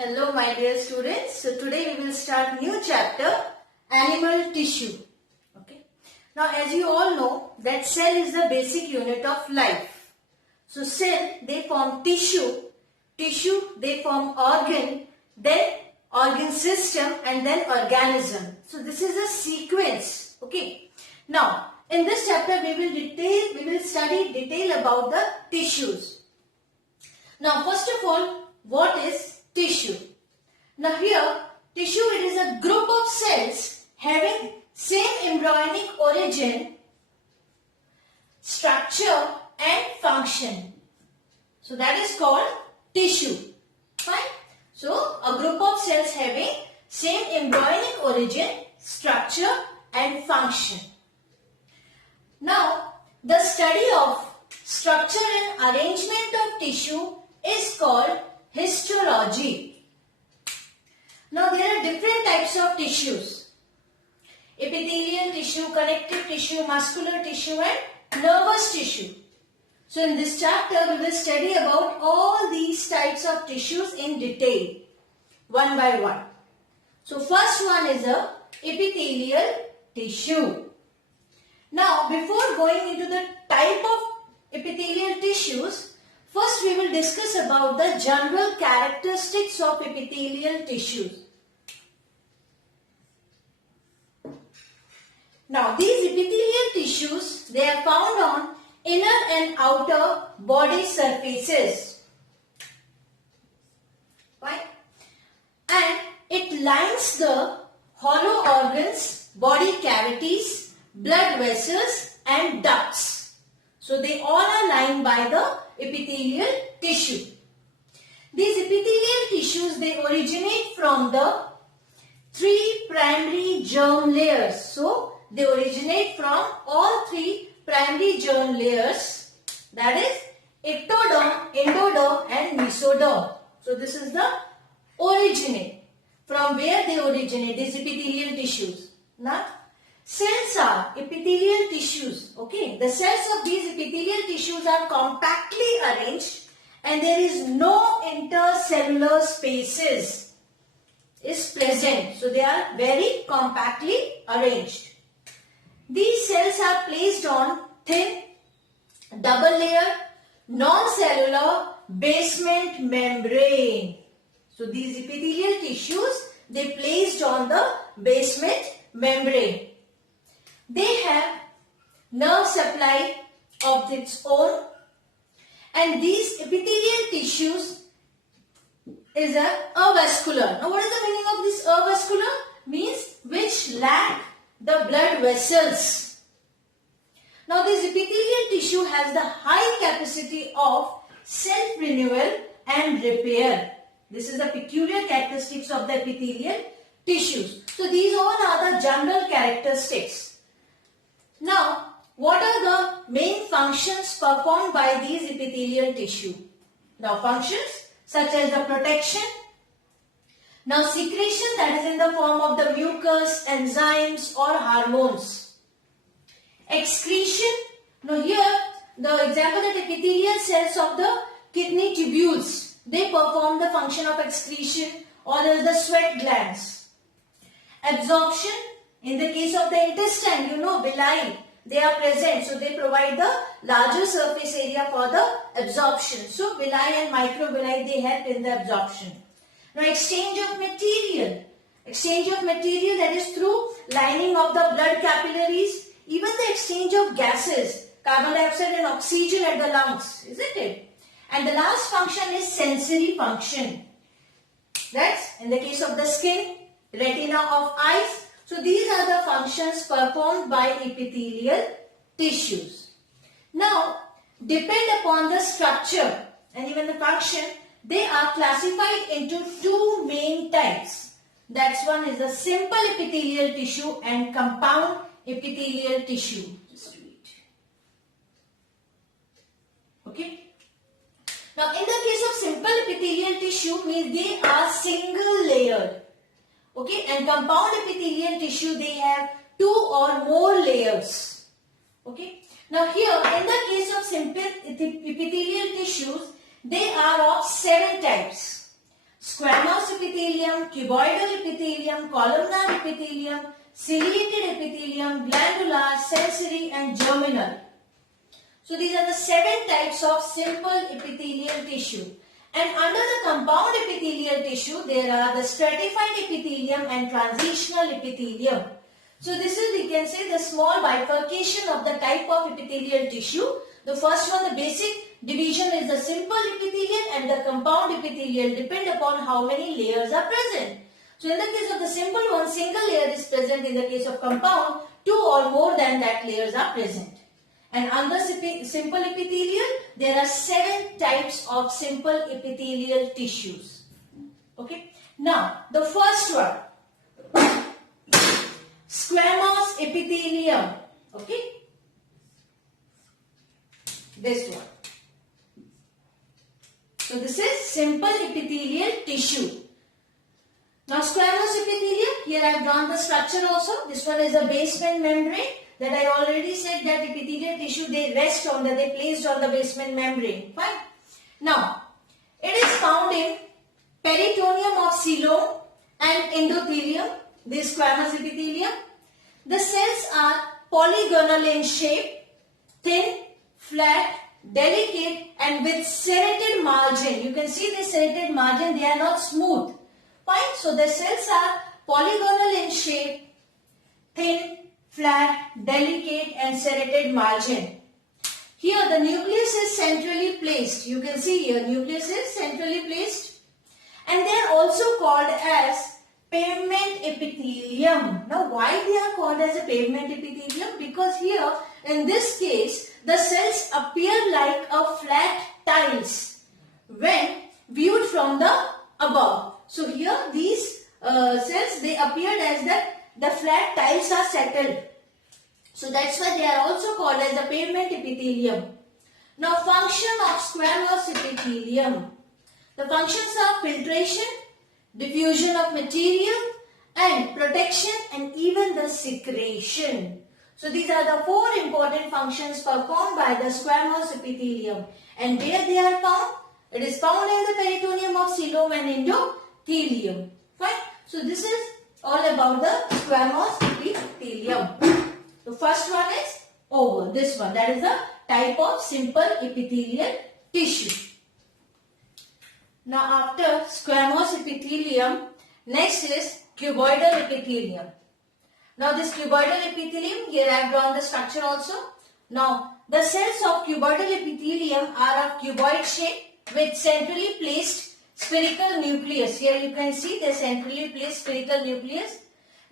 Hello my dear students. So today we will start new chapter, animal tissue. Okay. Now as you all know that cell is the basic unit of life. So cell they form tissue, they form organ, then organ system and then organism. So this is a sequence. Okay. Now in this chapter we will study detail about the tissues. Now first of all, what is tissue? Now here, tissue it is a group of cells having same embryonic origin, structure and function. So that is called tissue. Fine. So a group of cells having same embryonic origin, structure and function. Now the study of structure and arrangement of tissue is called histology. Now there are different types of tissues. Epithelial tissue, connective tissue, muscular tissue and nervous tissue. So in this chapter we will study about all these types of tissues in detail, one by one. So first one is a epithelial tissue. Now before going into the type of epithelial tissues, first we will discuss about the general characteristics of epithelial tissues. Now these epithelial tissues, they are found on inner and outer body surfaces. Right? And it lines the hollow organs, body cavities, blood vessels and ducts. So they all are lined by the epithelial tissue. These epithelial tissues, they originate from the three primary germ layers. So they originate from all three primary germ layers, that is ectoderm, endoderm and mesoderm. So this is the originate, from where they originate, these epithelial tissues. Now cells are epithelial tissues. Okay, the cells of these epithelial tissues are compactly arranged and there is no intercellular spaces is present. So they are very compactly arranged. These cells are placed on thin, double layer, non-cellular basement membrane. So these epithelial tissues, they placed on the basement membrane. They have nerve supply of its own, and these epithelial tissues is avascular. Now what is the meaning of this avascular? Means which lack the blood vessels. Now this epithelial tissue has the high capacity of self-renewal and repair. This is the peculiar characteristics of the epithelial tissues. So these all are the general characteristics. Now, what are the main functions performed by these epithelial tissue? Now, functions such as the protection. Now, secretion, that is in the form of the mucus, enzymes or hormones. Excretion. Now, here the example that epithelial cells of the kidney tubules, they perform the function of excretion, or there is the sweat glands. Absorption. In the case of the intestine, villi, they are present. So they provide the larger surface area for the absorption. So villi and microvilli, they help in the absorption. Now exchange of material. Exchange of material, that is through lining of the blood capillaries. Even the exchange of gases, carbon dioxide and oxygen at the lungs, isn't it? And the last function is sensory function. That's in the case of the skin, retina of eyes. So these are the functions performed by epithelial tissues. Now, depend upon the structure and even the function, they are classified into two main types. That's one is the simple epithelial tissue and compound epithelial tissue. Just read. Okay. Now, in the case of simple epithelial tissue, means they are single layered. Okay, and compound epithelial tissue, they have two or more layers. Okay, now here in the case of simple epithelial tissues, they are of 7 types. squamous epithelium, cuboidal epithelium, columnar epithelium, ciliated epithelium, glandular, sensory and germinal. So these are the 7 types of simple epithelial tissue. And under the compound epithelial tissue, there are the stratified epithelium and transitional epithelium. So this is, we can say, the small bifurcation of the type of epithelial tissue. The first one, the basic division, is the simple epithelial and the compound epithelial, depend upon how many layers are present. So in the case of the simple one, single layer is present. In the case of compound, 2 or more than that layers are present. And under simple epithelial, there are 7 types of simple epithelial tissues. Okay. Now, the first one, squamous epithelium. Okay. This one. So this is simple epithelial tissue. Now, squamous epithelium, here I have drawn the structure also. This one is a basement membrane. That I already said that epithelial tissue, they rest on the, they placed on the basement membrane. Fine. Now, it is found in peritoneum of coelom and endothelium, this squamous epithelium. The cells are polygonal in shape, thin, flat, delicate and with serrated margin. You can see the serrated margin, they are not smooth. Fine. So, the cells are polygonal in shape, thin, flat, delicate and serrated margin. Here the nucleus is centrally placed. You can see here nucleus is centrally placed. And they are also called as pavement epithelium. Now why they are called as a pavement epithelium? Because here in this case the cells appear like a flat tiles when viewed from the above. So here these cells, they appeared as that the flat tiles are settled. So that's why they are also called as the pavement epithelium. Now function of squamous epithelium. The functions are filtration, diffusion of material and protection and even the secretion. So these are the 4 important functions performed by the squamous epithelium. And where they are found? It is found in the peritoneum of coelom and endothelium. Fine. So this is all about the squamous epithelium. The first one is oval. This one, that is the type of simple epithelial tissue. Now after squamous epithelium, next is cuboidal epithelium. Now this cuboidal epithelium, here I have drawn the structure also. Now the cells of cuboidal epithelium are of cuboid shape with centrally placed spherical nucleus. Here you can see the centrally placed spherical nucleus.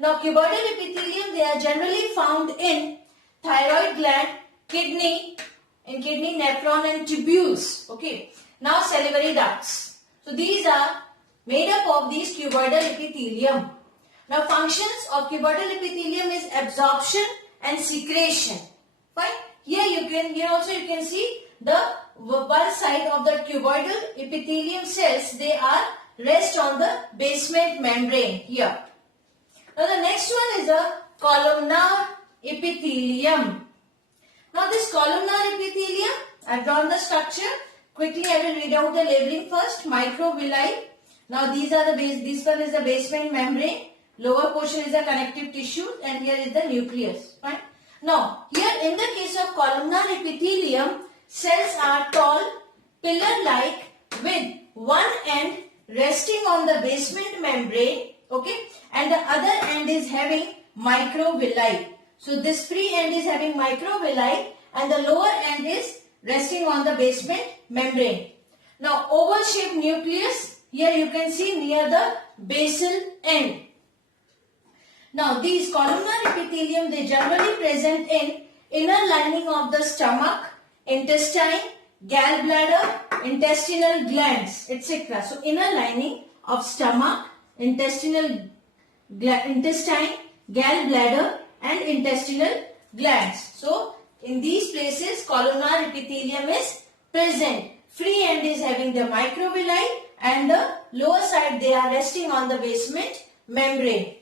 Now cuboidal epithelium, they are generally found in thyroid gland, kidney, nephron and tubules. Okay. Now salivary ducts. So these are made up of these cuboidal epithelium. Now functions of cuboidal epithelium is absorption and secretion. Fine. Here also you can see the one side of the cuboidal epithelium cells, they are rest on the basement membrane here. Now the next one is a columnar epithelium. Now this columnar epithelium, I have drawn the structure. Quickly I will read out the labeling first. Microvilli. Now these are the base. This one is the basement membrane. Lower portion is the connective tissue, and here is the nucleus. Fine. Now here in the case of columnar epithelium, cells are tall, pillar-like with one end resting on the basement membrane, okay, and the other end is having microvilli. So this free end is having microvilli and the lower end is resting on the basement membrane. Now oval-shaped nucleus, here you can see near the basal end. Now these columnar epithelium, they generally present in inner lining of the stomach, intestine, gallbladder, intestinal glands, etc. So inner lining of stomach, intestine, gallbladder and intestinal glands. So in these places columnar epithelium is present. Free end is having the microvilli and the lower side they are resting on the basement membrane.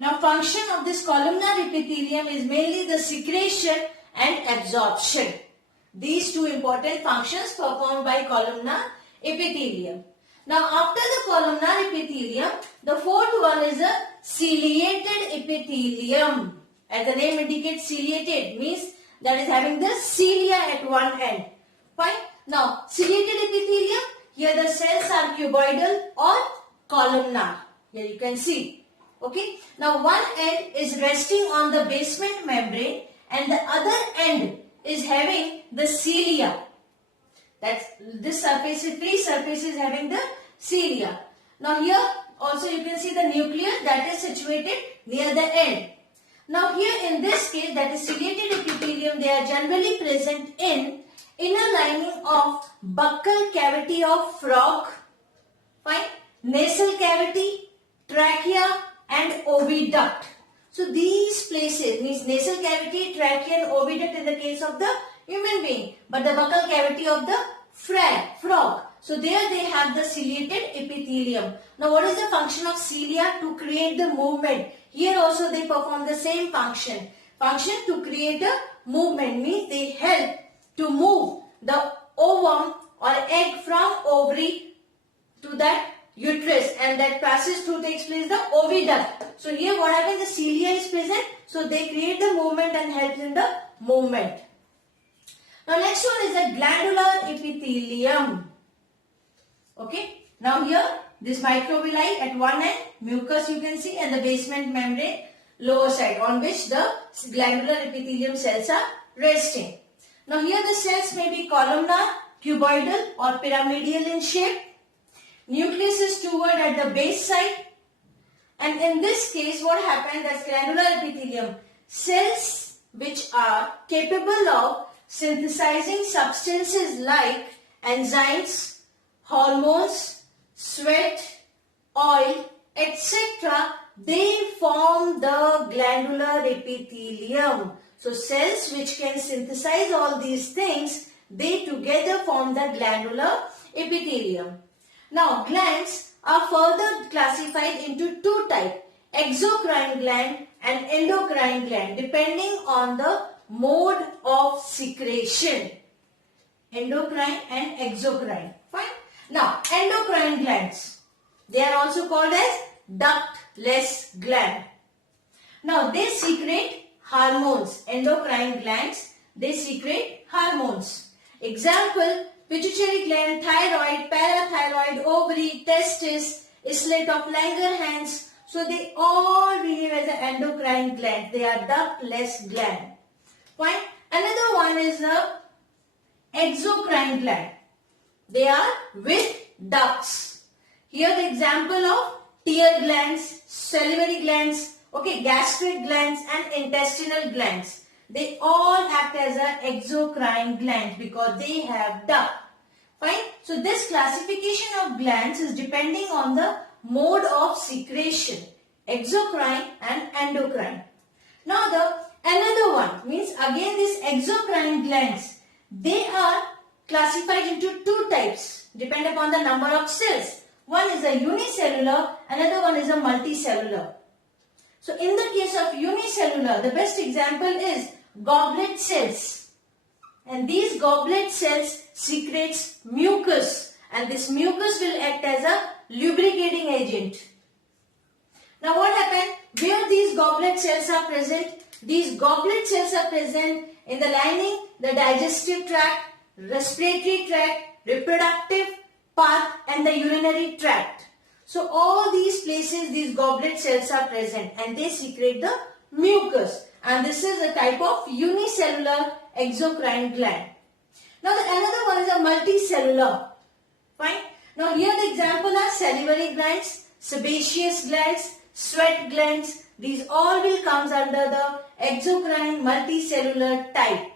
Now function of this columnar epithelium is mainly the secretion and absorption. These two important functions performed by columnar epithelium. Now after the columnar epithelium, the fourth one is a ciliated epithelium. As the name indicates, ciliated means that is having the cilia at one end. Fine. Now ciliated epithelium, here the cells are cuboidal or columnar. Here you can see. Okay. Now one end is resting on the basement membrane and the other end is having the cilia. That's this surface, three surfaces having the cilia. Now here also you can see the nucleus that is situated near the end. Now here in this case, that is ciliated epithelium, they are generally present in inner lining of buccal cavity of frog, fine, nasal cavity, trachea and oviduct. So these places means nasal cavity, trachea and oviduct in the case of the human being, but the buccal cavity of the frog. So there they have the ciliated epithelium. Now what is the function of cilia? To create the movement. Here also they perform the same function. Function to create a movement means they help to move the ovum or egg from ovary to that uterus, and that passage through takes place the oviduct. So here what happens, the cilia is present, so they create the movement and help in the movement. Now next one is the glandular epithelium. Okay. Now here this microvilli at one end, mucus you can see, and the basement membrane lower side on which the glandular epithelium cells are resting. Now here the cells may be columnar, cuboidal or pyramidal in shape. Nucleus is toward at the base side, and in this case what happens, as glandular epithelium, cells which are capable of synthesizing substances like enzymes, hormones, sweat, oil, etc. They form the glandular epithelium. So cells which can synthesize all these things, they together form the glandular epithelium. Now glands are further classified into two types, exocrine gland and endocrine gland, depending on the mode of secretion. Endocrine and exocrine. Fine. Now endocrine glands, they are also called as ductless gland. Now they secrete hormones. Endocrine glands, they secrete hormones. Example, pituitary gland, thyroid, parathyroid, ovary, testis, islet of Langerhans. So they all behave as an endocrine gland. They are ductless gland. Fine. Another one is the exocrine gland. They are with ducts. Here the example of tear glands, salivary glands, okay, gastric glands and intestinal glands. They all act as an exocrine gland because they have duct. Fine. So this classification of glands is depending on the mode of secretion, exocrine and endocrine. Now the another one means again these exocrine glands, they are classified into two types depend upon the number of cells. One is a unicellular, another one is a multicellular. So in the case of unicellular, the best example is goblet cells. And these goblet cells secretes mucus, and this mucus will act as a lubricating agent. Now what happened? Where these goblet cells are present? These goblet cells are present in the lining, the digestive tract, respiratory tract, reproductive path and the urinary tract. So all these places, these goblet cells are present and they secrete the mucus, and this is a type of unicellular exocrine gland. Now the another one is a multicellular. Fine. Now here the example are salivary glands, sebaceous glands, sweat glands. These all will comes under the exocrine multicellular type.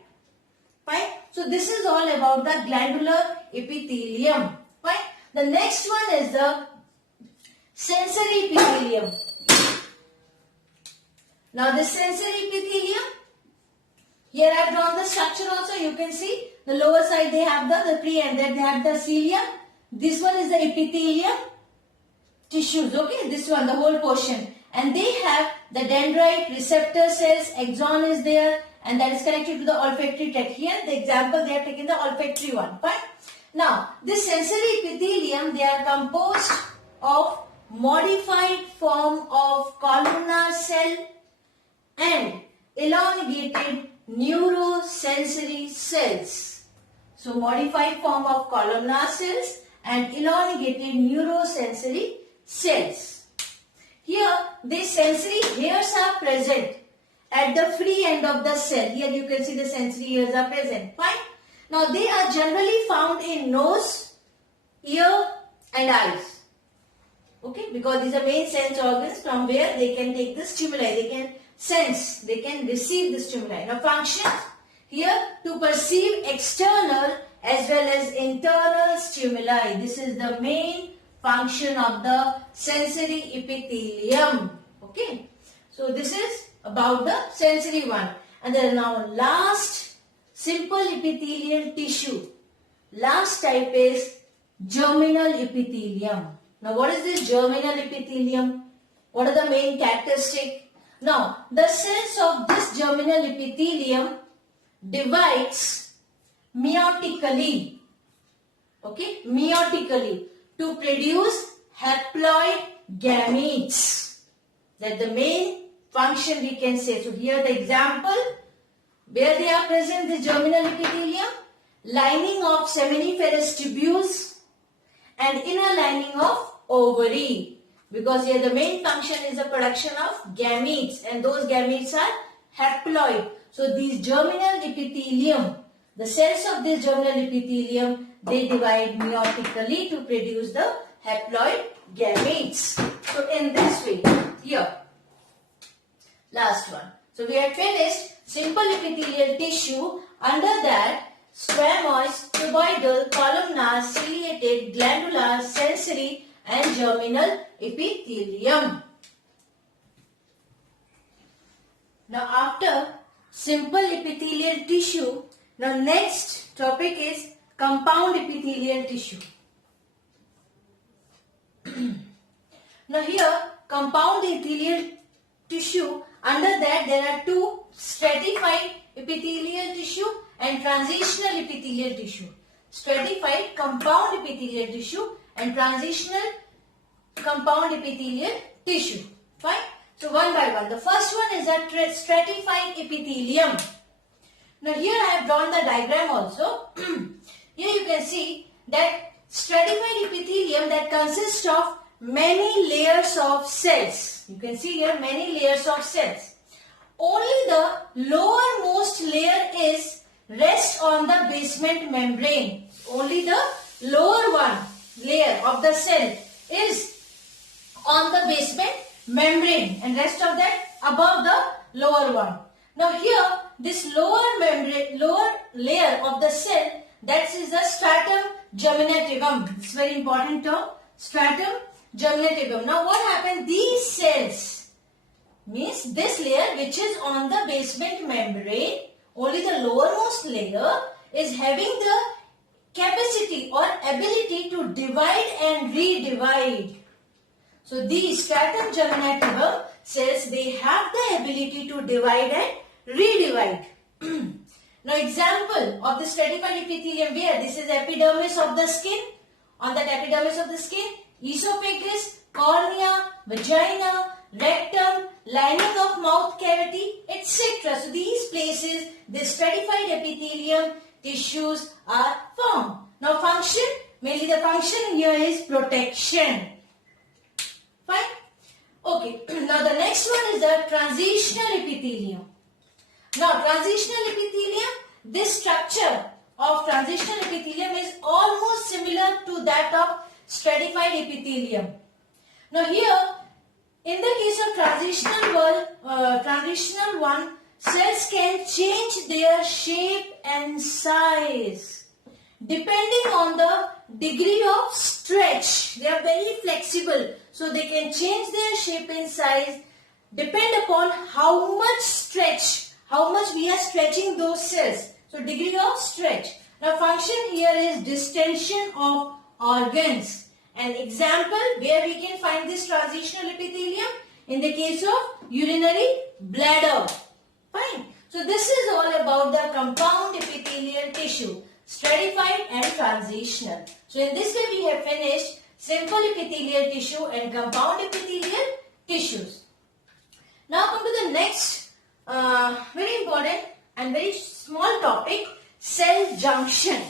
Fine. So this is all about the glandular epithelium. Fine. The next one is the sensory epithelium. Now the sensory epithelium, here I have drawn the structure also. You can see the lower side they have the preend, that they have the cilia. This one is the epithelium tissues, okay, this one, the whole portion. And they have the dendrite, receptor cells, axon is there, and that is connected to the olfactory tract. Here the example they have taken the olfactory one. Fine. Now, this sensory epithelium, they are composed of modified form of columnar cell and elongated neurosensory cells. So, modified form of columnar cells and elongated neurosensory cells. Here, these sensory hairs are present at the free end of the cell. Here you can see the sensory hairs are present. Fine. Now, they are generally found in nose, ear and eyes. Okay, because these are main sense organs from where they can take the stimuli. They can sense, they can receive the stimuli. Now, functions here to perceive external as well as internal stimuli. This is the main function of the sensory epithelium. Okay, so this is about the sensory one. And then now last simple epithelial tissue. Last type is germinal epithelium. Now what is this germinal epithelium? What are the main characteristics? Now the cells of this germinal epithelium divides meiotically. Okay, meiotically to produce haploid gametes. That's the main function we can say. So here the example where they are present, the germinal epithelium, lining of seminiferous tubules and inner lining of ovary, because here the main function is the production of gametes and those gametes are haploid. So these germinal epithelium, the cells of this germinal epithelium, they divide meiotically to produce the haploid gametes. So in this way, here, last one. So we have finished simple epithelial tissue. Under that, squamous, cuboidal, columnar, ciliated, glandular, sensory and germinal epithelium. Now after simple epithelial tissue, now next topic is compound epithelial tissue. Now here compound epithelial tissue, under that there are two: stratified epithelial tissue and transitional epithelial tissue. Stratified compound epithelial tissue and transitional compound epithelial tissue. Fine. So one by one. The first one is a stratified epithelium. Now here I have drawn the diagram also. Here you can see that stratified epithelium that consists of many layers of cells. You can see here many layers of cells. Only the lowermost layer is rest on the basement membrane. Only the lower one layer of the cell is on the basement membrane and rest of that above the lower one. Now here this lower layer of the cell, that is the stratum germinativum. It's very important term, stratum germinativum. Now what happened? These cells, means this layer which is on the basement membrane, only the lowermost layer is having the capacity or ability to divide and redivide. So these stratum germinativum cells, they have the ability to divide and redivide. Now example of the stratified epithelium, where this is epidermis of the skin. On that epidermis of the skin, esophagus, cornea, vagina, rectum, lining of mouth cavity, etc. So these places, the stratified epithelium tissues are formed. Now function, mainly the function here is protection. Fine. Okay. Now the next one is the transitional epithelium. Now transitional epithelium, this structure of transitional epithelium is almost similar to that of stratified epithelium. Now here, in the case of transitional one, cells can change their shape and size depending on the degree of stretch. They are very flexible, so they can change their shape and size depend upon how much stretch, how much we are stretching those cells. So degree of stretch. Now function here is distension of organs. An example where we can find this transitional epithelium, in the case of urinary bladder. Fine. So this is all about the compound epithelial tissue. stratified and transitional. So in this way we have finished simple epithelial tissue and compound epithelial tissues. Now come to the next very important and very small topic, cell junction.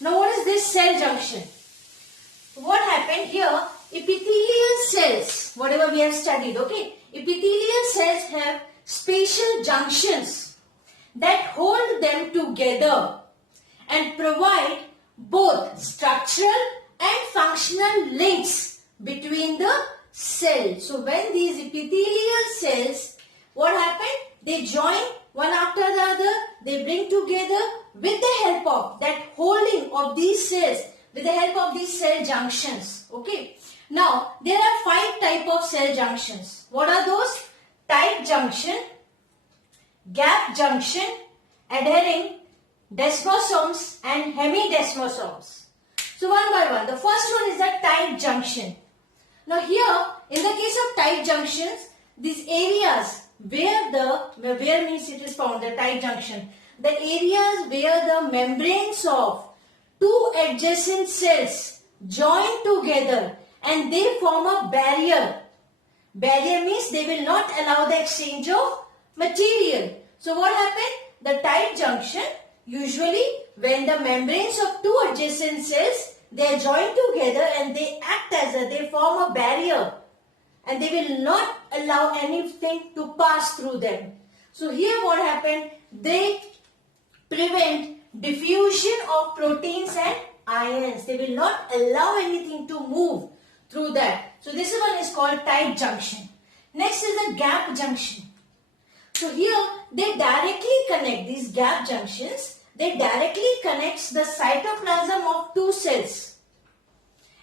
Now what is this cell junction? What happened here? Epithelial cells, whatever we have studied, okay? Epithelial cells have special junctions that hold them together and provide both structural and functional links between the cells. So when these epithelial cells, what happened? They join one after the other, they bring together with the help of that holding of these cells, with the help of these cell junctions. Okay. Now, there are 5 types of cell junctions. What are those? Tight junction, gap junction, adhering desmosomes and hemidesmosomes. So one by one. The first one is the tight junction. Now here, in the case of tight junctions, these areas where means it is found, the tight junction, the areas where the membranes of 2 adjacent cells join together and they form a barrier. Barrier means they will not allow the exchange of material. So what happened? The tight junction, usually when the membranes of 2 adjacent cells, they are joined together and they act as they form a barrier and they will not allow anything to pass through them. So here what happened? They prevent diffusion of proteins and ions. They will not allow anything to move through that. So this one is called tight junction. Next is the gap junction. So here they directly connect, these gap junctions, they directly connect the cytoplasm of 2 cells.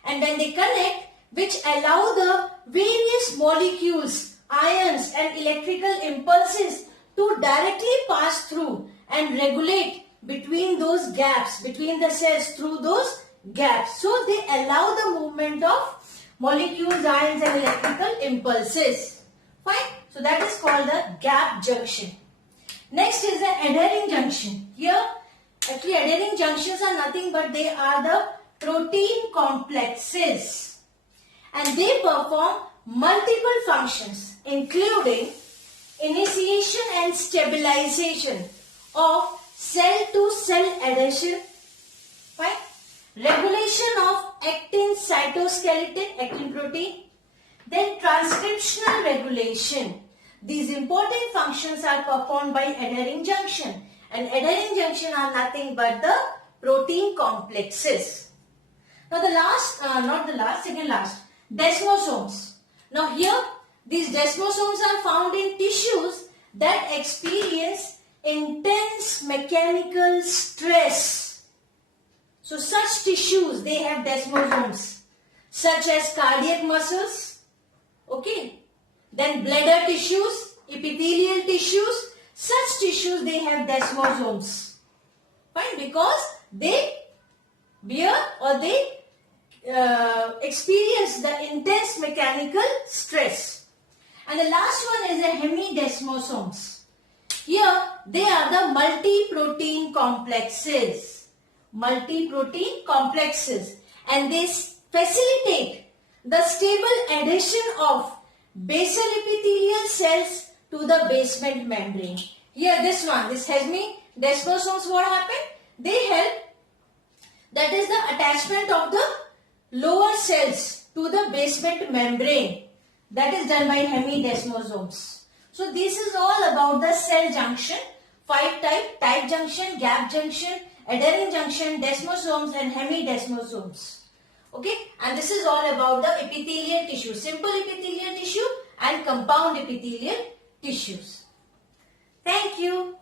And when they connect, which allow the various molecules, ions and electrical impulses to directly pass through and regulate between those gaps, between the cells through those gaps. So they allow the movement of molecules, ions and electrical impulses. Fine. So that is called the gap junction. Next is the adhering junction. Here actually adhering junctions are nothing but they are the protein complexes and they perform multiple functions including initiation and stabilization of cell-to-cell adhesion, fine, regulation of actin cytoskeleton, actin protein, then transcriptional regulation. These important functions are performed by adhering junction and adhering junction are nothing but the protein complexes. Now second last, desmosomes. Now here these desmosomes are found in tissues that experience intense mechanical stress. So such tissues, they have desmosomes such as cardiac muscles, okay, then bladder tissues, epithelial tissues, such tissues they have desmosomes, fine, because they bear or they experience the intense mechanical stress. And the last one is the hemidesmosomes. Here they are the multi-protein complexes. Multi-protein complexes and they facilitate the stable adhesion of basal epithelial cells to the basement membrane. Here this hemidesmosomes, what happened? They help, that is the attachment of the lower cells to the basement membrane. That is done by hemidesmosomes. So this is all about the cell junction. 5 type: tight junction, gap junction, adhering junction, desmosomes and hemidesmosomes. Okay, and this is all about the epithelial tissue, simple epithelial tissue and compound epithelial tissues. Thank you.